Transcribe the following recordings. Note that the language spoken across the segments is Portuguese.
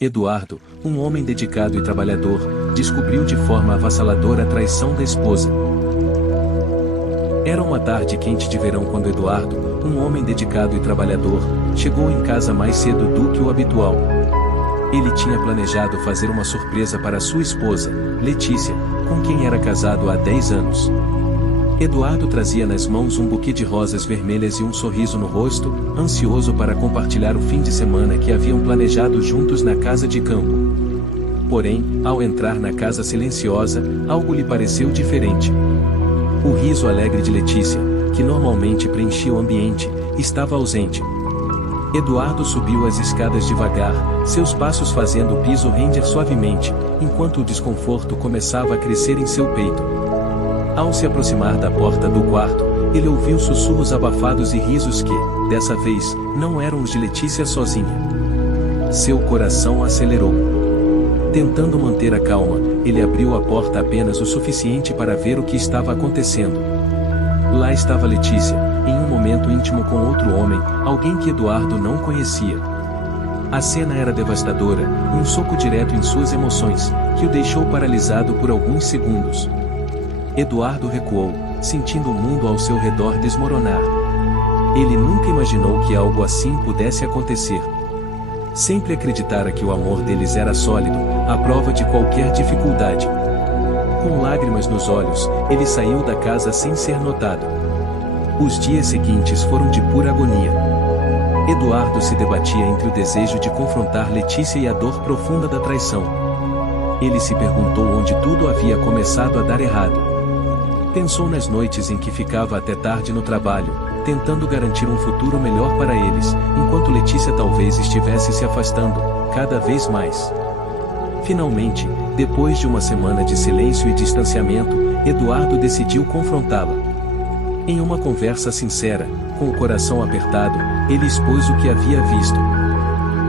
Eduardo, um homem dedicado e trabalhador, descobriu de forma avassaladora a traição da esposa. Era uma tarde quente de verão quando Eduardo, um homem dedicado e trabalhador, chegou em casa mais cedo do que o habitual. Ele tinha planejado fazer uma surpresa para sua esposa, Letícia, com quem era casado há 10 anos. Eduardo trazia nas mãos um buquê de rosas vermelhas e um sorriso no rosto, ansioso para compartilhar o fim de semana que haviam planejado juntos na casa de campo. Porém, ao entrar na casa silenciosa, algo lhe pareceu diferente. O riso alegre de Letícia, que normalmente preenchia o ambiente, estava ausente. Eduardo subiu as escadas devagar, seus passos fazendo o piso render suavemente, enquanto o desconforto começava a crescer em seu peito. Ao se aproximar da porta do quarto, ele ouviu sussurros abafados e risos que, dessa vez, não eram os de Letícia sozinha. Seu coração acelerou. Tentando manter a calma, ele abriu a porta apenas o suficiente para ver o que estava acontecendo. Lá estava Letícia, em um momento íntimo com outro homem, alguém que Eduardo não conhecia. A cena era devastadora, um soco direto em suas emoções, que o deixou paralisado por alguns segundos. Eduardo recuou, sentindo o mundo ao seu redor desmoronar. Ele nunca imaginou que algo assim pudesse acontecer. Sempre acreditara que o amor deles era sólido, à prova de qualquer dificuldade. Com lágrimas nos olhos, ele saiu da casa sem ser notado. Os dias seguintes foram de pura agonia. Eduardo se debatia entre o desejo de confrontar Letícia e a dor profunda da traição. Ele se perguntou onde tudo havia começado a dar errado. Pensou nas noites em que ficava até tarde no trabalho, tentando garantir um futuro melhor para eles, enquanto Letícia talvez estivesse se afastando, cada vez mais. Finalmente, depois de uma semana de silêncio e distanciamento, Eduardo decidiu confrontá-la. Em uma conversa sincera, com o coração apertado, ele expôs o que havia visto.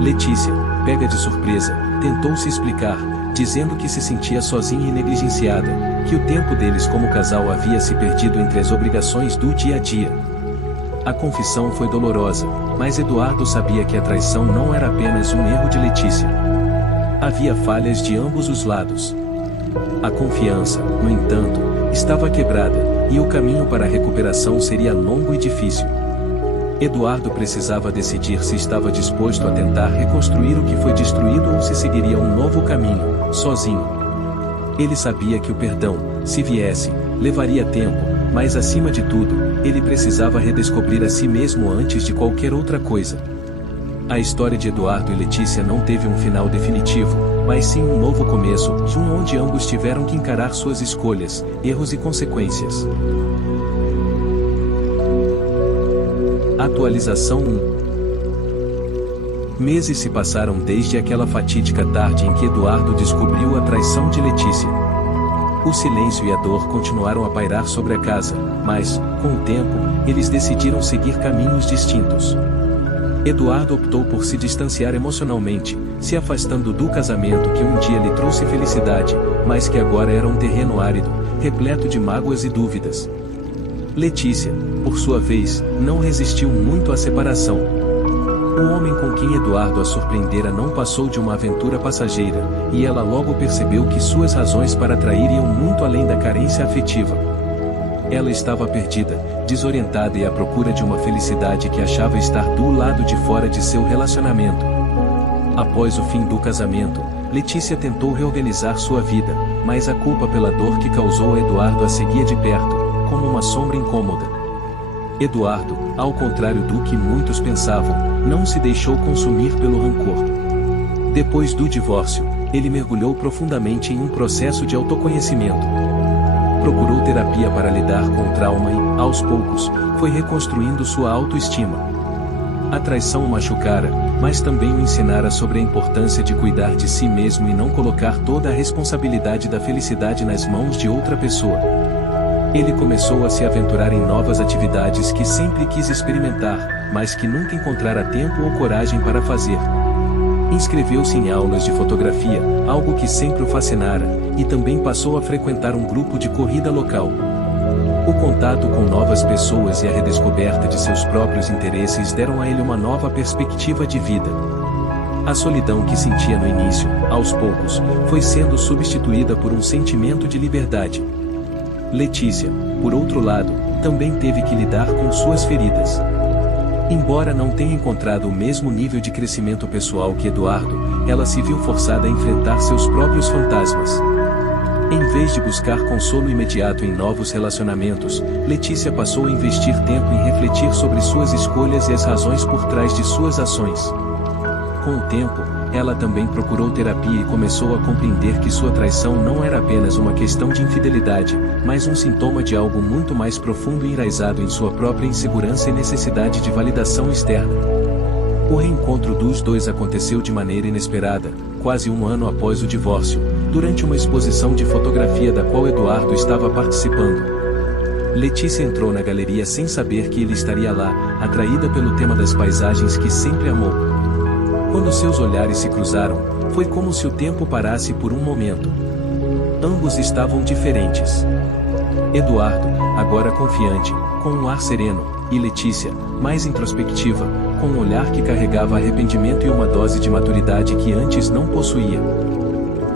Letícia, pega de surpresa, tentou se explicar, dizendo que se sentia sozinha e negligenciada, que o tempo deles como casal havia se perdido entre as obrigações do dia a dia. A confissão foi dolorosa, mas Eduardo sabia que a traição não era apenas um erro de Letícia. Havia falhas de ambos os lados. A confiança, no entanto, estava quebrada, e o caminho para a recuperação seria longo e difícil. Eduardo precisava decidir se estava disposto a tentar reconstruir o que foi destruído ou se seguiria um novo caminho, sozinho. Ele sabia que o perdão, se viesse, levaria tempo, mas acima de tudo, ele precisava redescobrir a si mesmo antes de qualquer outra coisa. A história de Eduardo e Letícia não teve um final definitivo, mas sim um novo começo, onde ambos tiveram que encarar suas escolhas, erros e consequências. Atualização 1. Meses se passaram desde aquela fatídica tarde em que Eduardo descobriu a traição de Letícia. O silêncio e a dor continuaram a pairar sobre a casa, mas, com o tempo, eles decidiram seguir caminhos distintos. Eduardo optou por se distanciar emocionalmente, se afastando do casamento que um dia lhe trouxe felicidade, mas que agora era um terreno árido, repleto de mágoas e dúvidas. Letícia, por sua vez, não resistiu muito à separação. O homem com quem Eduardo a surpreendera não passou de uma aventura passageira, e ela logo percebeu que suas razões para trair iam muito além da carência afetiva. Ela estava perdida, desorientada e à procura de uma felicidade que achava estar do lado de fora de seu relacionamento. Após o fim do casamento, Letícia tentou reorganizar sua vida, mas a culpa pela dor que causou a Eduardo a seguia de perto, como uma sombra incômoda. Eduardo, ao contrário do que muitos pensavam, não se deixou consumir pelo rancor. Depois do divórcio, ele mergulhou profundamente em um processo de autoconhecimento. Procurou terapia para lidar com o trauma e, aos poucos, foi reconstruindo sua autoestima. A traição o machucara, mas também o ensinara sobre a importância de cuidar de si mesmo e não colocar toda a responsabilidade da felicidade nas mãos de outra pessoa. Ele começou a se aventurar em novas atividades que sempre quis experimentar, mas que nunca encontrara tempo ou coragem para fazer. Inscreveu-se em aulas de fotografia, algo que sempre o fascinara, e também passou a frequentar um grupo de corrida local. O contato com novas pessoas e a redescoberta de seus próprios interesses deram a ele uma nova perspectiva de vida. A solidão que sentia no início, aos poucos, foi sendo substituída por um sentimento de liberdade. Letícia, por outro lado, também teve que lidar com suas feridas. Embora não tenha encontrado o mesmo nível de crescimento pessoal que Eduardo, ela se viu forçada a enfrentar seus próprios fantasmas. Em vez de buscar consolo imediato em novos relacionamentos, Letícia passou a investir tempo em refletir sobre suas escolhas e as razões por trás de suas ações. Com o tempo, ela também procurou terapia e começou a compreender que sua traição não era apenas uma questão de infidelidade, mas um sintoma de algo muito mais profundo e enraizado em sua própria insegurança e necessidade de validação externa. O reencontro dos dois aconteceu de maneira inesperada, quase um ano após o divórcio, durante uma exposição de fotografia da qual Eduardo estava participando. Letícia entrou na galeria sem saber que ele estaria lá, atraída pelo tema das paisagens que sempre amou. Quando seus olhares se cruzaram, foi como se o tempo parasse por um momento. Ambos estavam diferentes. Eduardo, agora confiante, com um ar sereno, e Letícia, mais introspectiva, com um olhar que carregava arrependimento e uma dose de maturidade que antes não possuía.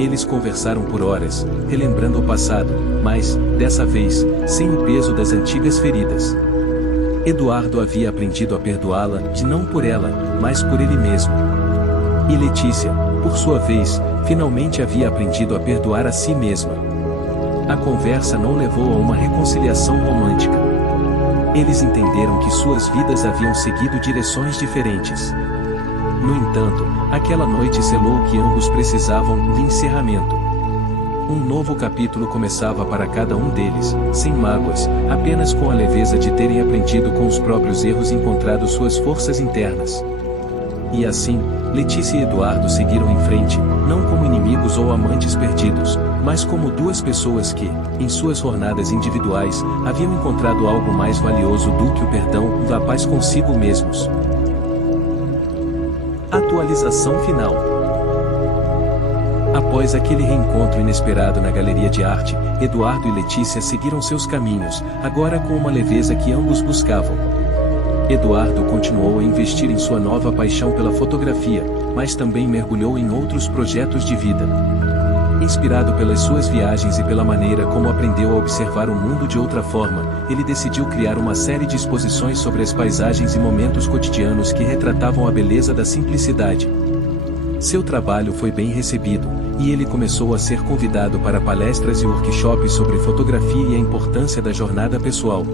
Eles conversaram por horas, relembrando o passado, mas, dessa vez, sem o peso das antigas feridas. Eduardo havia aprendido a perdoá-la, não por ela, mas por ele mesmo. E Letícia, por sua vez, finalmente havia aprendido a perdoar a si mesma. A conversa não levou a uma reconciliação romântica. Eles entenderam que suas vidas haviam seguido direções diferentes. No entanto, aquela noite selou o que ambos precisavam de encerramento. Um novo capítulo começava para cada um deles, sem mágoas, apenas com a leveza de terem aprendido com os próprios erros e encontrado suas forças internas. E assim, Letícia e Eduardo seguiram em frente, não como inimigos ou amantes perdidos, mas como duas pessoas que, em suas jornadas individuais, haviam encontrado algo mais valioso do que o perdão e a paz consigo mesmos. Atualização final. Após aquele reencontro inesperado na galeria de arte, Eduardo e Letícia seguiram seus caminhos, agora com uma leveza que ambos buscavam. Eduardo continuou a investir em sua nova paixão pela fotografia, mas também mergulhou em outros projetos de vida. Inspirado pelas suas viagens e pela maneira como aprendeu a observar o mundo de outra forma, ele decidiu criar uma série de exposições sobre as paisagens e momentos cotidianos que retratavam a beleza da simplicidade. Seu trabalho foi bem recebido, e ele começou a ser convidado para palestras e workshops sobre fotografia e a importância da jornada pessoal.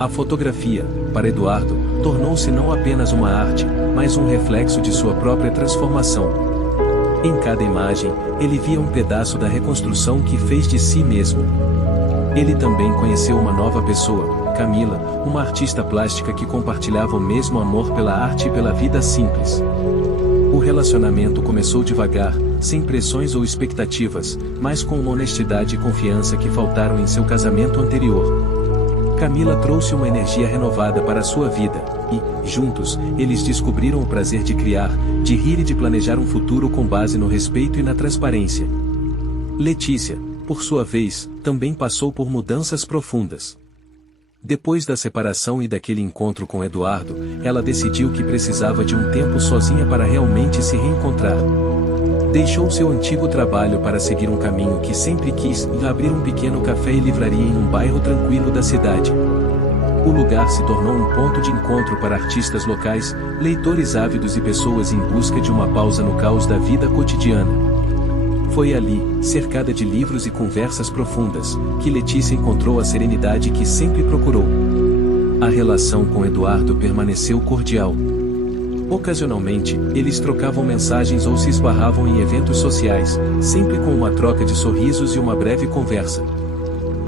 A fotografia, para Eduardo, tornou-se não apenas uma arte, mas um reflexo de sua própria transformação. Em cada imagem, ele via um pedaço da reconstrução que fez de si mesmo. Ele também conheceu uma nova pessoa, Camila, uma artista plástica que compartilhava o mesmo amor pela arte e pela vida simples. O relacionamento começou devagar, sem pressões ou expectativas, mas com uma honestidade e confiança que faltaram em seu casamento anterior. Camila trouxe uma energia renovada para sua vida, e, juntos, eles descobriram o prazer de criar, de rir e de planejar um futuro com base no respeito e na transparência. Letícia, por sua vez, também passou por mudanças profundas. Depois da separação e daquele encontro com Eduardo, ela decidiu que precisava de um tempo sozinha para realmente se reencontrar. Deixou seu antigo trabalho para seguir um caminho que sempre quis, abrir um pequeno café e livraria em um bairro tranquilo da cidade. O lugar se tornou um ponto de encontro para artistas locais, leitores ávidos e pessoas em busca de uma pausa no caos da vida cotidiana. Foi ali, cercada de livros e conversas profundas, que Letícia encontrou a serenidade que sempre procurou. A relação com Eduardo permaneceu cordial. Ocasionalmente, eles trocavam mensagens ou se esbarravam em eventos sociais, sempre com uma troca de sorrisos e uma breve conversa.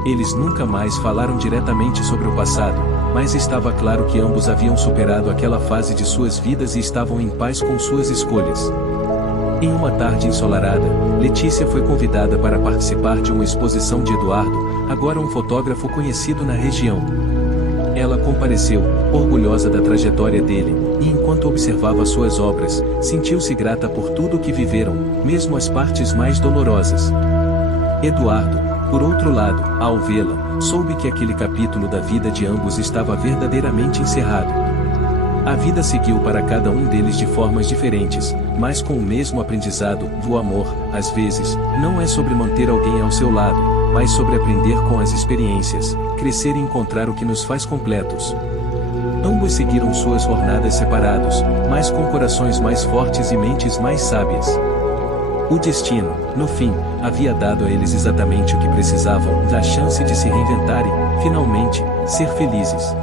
Eles nunca mais falaram diretamente sobre o passado, mas estava claro que ambos haviam superado aquela fase de suas vidas e estavam em paz com suas escolhas. Em uma tarde ensolarada, Letícia foi convidada para participar de uma exposição de Eduardo, agora um fotógrafo conhecido na região. Ela compareceu, orgulhosa da trajetória dele, e enquanto observava suas obras, sentiu-se grata por tudo o que viveram, mesmo as partes mais dolorosas. Eduardo, por outro lado, ao vê-la, soube que aquele capítulo da vida de ambos estava verdadeiramente encerrado. A vida seguiu para cada um deles de formas diferentes, mas com o mesmo aprendizado. O amor, às vezes, não é sobre manter alguém ao seu lado, mas sobre aprender com as experiências, crescer e encontrar o que nos faz completos. Ambos seguiram suas jornadas separados, mas com corações mais fortes e mentes mais sábias. O destino, no fim, havia dado a eles exatamente o que precisavam, a chance de se reinventarem, finalmente, ser felizes.